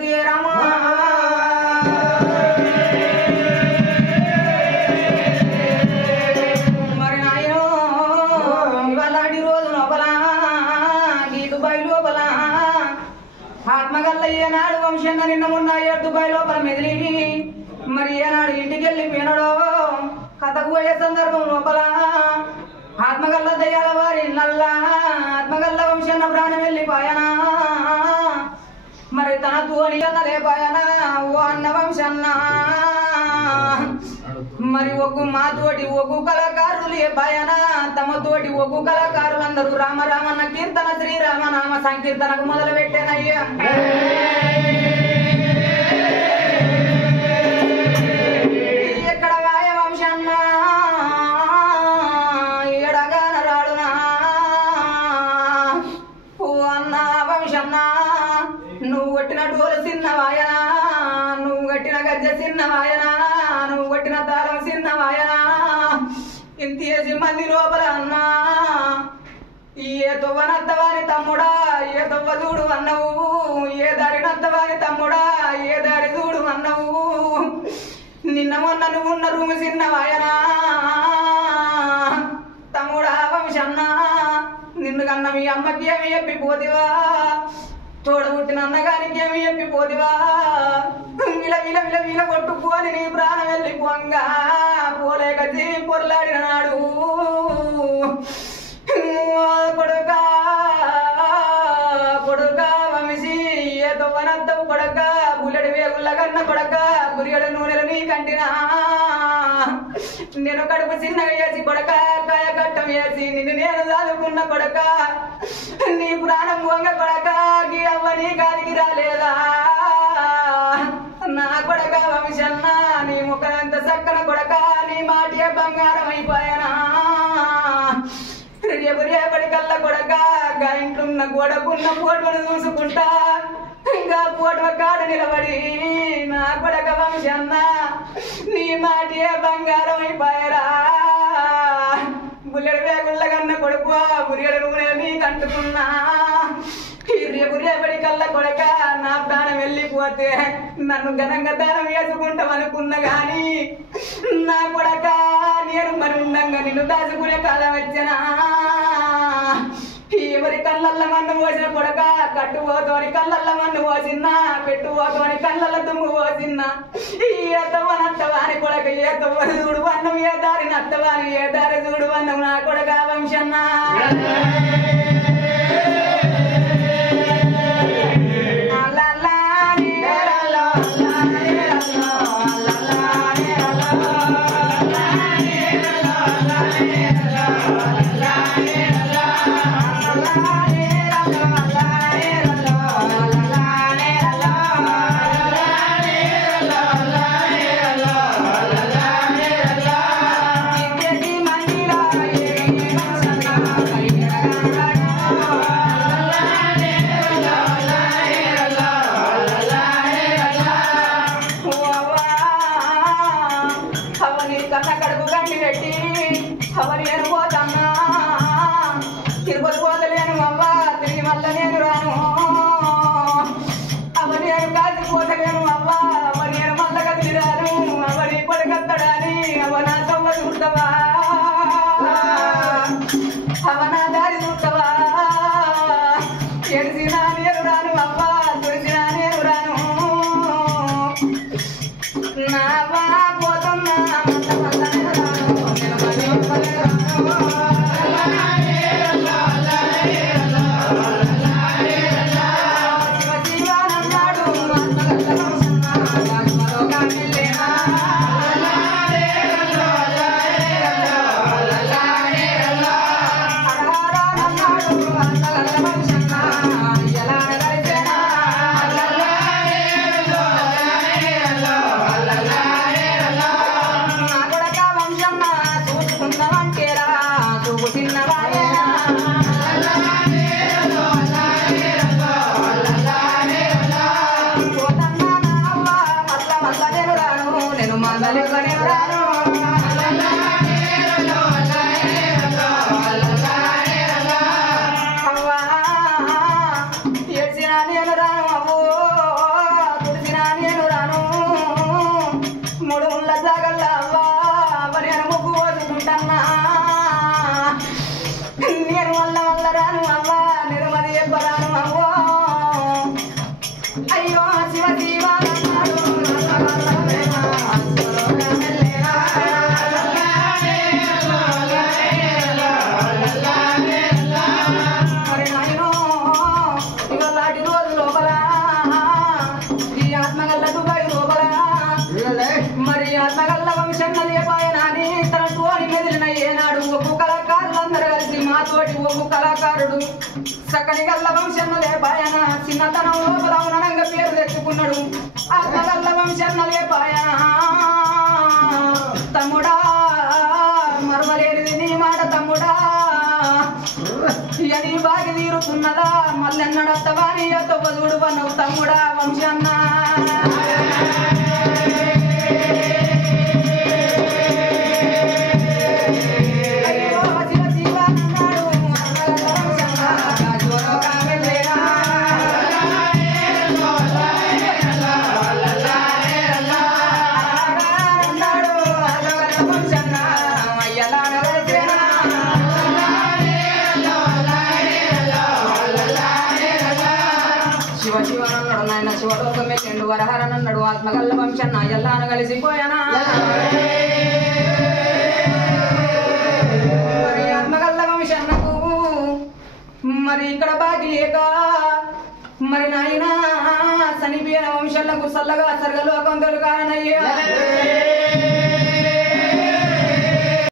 కొద్ది రామా మరి నాయనో ఇవాళ రోజు లోపల ఈ దుబాయ్ లోపల ఆత్మగల్ల ఏనాడు వంశంగా నిన్న మొన్న దుబాయ్ లోపల మెదిలి మరి ఏనాడు ఇంటికి వెళ్ళిపోయినాడో కథకు పోయే సందర్భం లోపల ఆత్మగల్ల దయ్యాల వారి నల్లా ఆత్మగల్ల వంశన్న ప్రాణం వెళ్ళిపోయానా మరి తన తోని లేపాయనా ఓ అన్న వంశన్న మరి ఒగ్గు మాతోటి ఒగ్గు కళాకారులు లేపాయనా తమతోటి ఒగ్గు కళాకారులందరూ రామ రామన్న కీర్తన శ్రీరామ నామ సంకీర్తనకు మొదలు పెట్టానయ్యా ఎక్కడ వాయ వంశన్న ఎడగాన రాడునా ఓ అన్న వంశన్న నువ్వు కొట్టిన డోలు చిన్నవాయనా నువ్వు కట్టిన గజ్జ చిన్నవాయనా నువ్వు కొట్టిన తాళం చిన్నవాయనా ఇంతేసి మంది లోపల అన్నా ఏ తొవ్వనత్తవారి తమ్ముడా ఏ తొవ్వ చూడు అన్నవు ఏ దారినత్తవారి తమ్ముడా ఏ దారి చూడు అన్నవు నిన్న మొన్న నువ్వున్న రూము చిన్నవాయనా తమ్ముడా వంశన్న నిన్ను కన్న మీ అమ్మకి ఏమి చెప్పిపోతివా తోడబుట్టిన అన్నగానికి ఏమి చెప్పిపోతివా విల విల విల విల కొట్టుకోని నీ ప్రాణం వెళ్ళిపోంగా పోలేక పొరలాడిన నాడు కొడుకా కొడుకా వంశీ ఏ తొవ్వనత్తవు కొడక బుల్లెడి వేగుళ్ళ కన్న కొడక బురియడు నూనెలు నీ కంటినా నేను కడుపు చిన్నగా వేసి కొడక కాయ కట్టం వేసి నిన్ను నేను చదువుకున్న కొడక నీ ప్రాణం వంగ కొడక గీ అవ్వ నీ గాలికి రాలేదా నా కొడక వంశన్న నీ ముఖంత సక్కన కొడక నీ మాటే బంగారం అయిపోయానా రేపటి కల్ల కొడక గా ఇంట్లున్న గోడకున్న పోటును చూసుకుంటా ఇంకా పోటువ కాడ నిలబడి నా కొడక వంశన్న నీ మాటే బంగారం అయిపోయారా బుల్లెడు వేగుళ్ళ కన్న కొడుకు బురియడు నూనె నీ కంటుకున్నా రేపటి కల్ల కొడక నా ప్రాణం వెళ్ళిపోతే నన్ను ఘనంగా దానం వేసుకుంటాం అనుకున్నా గాని నా కొడక నేను మరి ఉండంగా నిన్ను దాచుకునే కాలం వచ్చనా ఎవరి కళ్ళల్ల మన్ను పోసిన కొడక కట్టుపోతోని కళ్ళల్ల మన్ను పోసిన్నా పెట్టుపోతోని కళ్ళల్ల దుమ్ము పోసిన్నా ఏ తవ్వనత్తవాని కొడక ఏ తవ్వని చూడు అన్నం ఏ దారి నత్తవాని ఏ దారి చూడు అన్నం నా కొడక వంశన్నా తిరుపతి పోతలేను అవ్వ తిరిగి మళ్ళా నేను రాను అవ నేను కాసిపోతలేను అవ్వ అవ నేను మళ్ళా కదిలి రాను అవ నీ కొడుకత్తడాని అవ నా తమ్మ చూడవా అవ నా దారి చూడవా ఎడిసినా నేను రాను అవ్వ తుడిసినా నేను రాను నా పోతున్నా శివ శివానన్నాడు అయ్యో శివ శివ మరి నాయనో ఇవాళ రోజు లోపల ఈ ఆత్మగల్ల దుబాయ్ లోపల మరి ఆత్మగల్ల వంశన్న లేపాయనాని తన తోడి మెదిలిన ఏనాడు ఒక్కు కళాకారులందరూ కలిసి మాతోటి ఒక్కు కళాకారుడు చక్కని గల్ల వంశన్న లేపాయన చిన్నతనం లోపల ఉన్ననంగా పేరు తెచ్చుకున్నాడు ఆత్మగల్ల వంశన్న లేపాయన తమ్ముడా మరవలేనిది నీ మాట తమ్ముడా నీ బాగి తీరుతున్నదా మళ్ళెన్నడత్తవా నీ యొక్క వదుడు వన్నవు తమ్ముడా వంశన్న శివ శివ అన్నాడు నాయన శివలోకం వెళ్ళిండు వరహరన్ అన్నాడు ఆత్మగల్ల వంశన్న ఎల్లాను కలిసిపోయానా మరి ఆత్మగల్ల వంశన్నకు మరి ఇక్కడ బాగి లేక మరి నాయన చనిపోయిన వంశన్నకు చల్లగా సర్గలోకం తొలగానయ్యా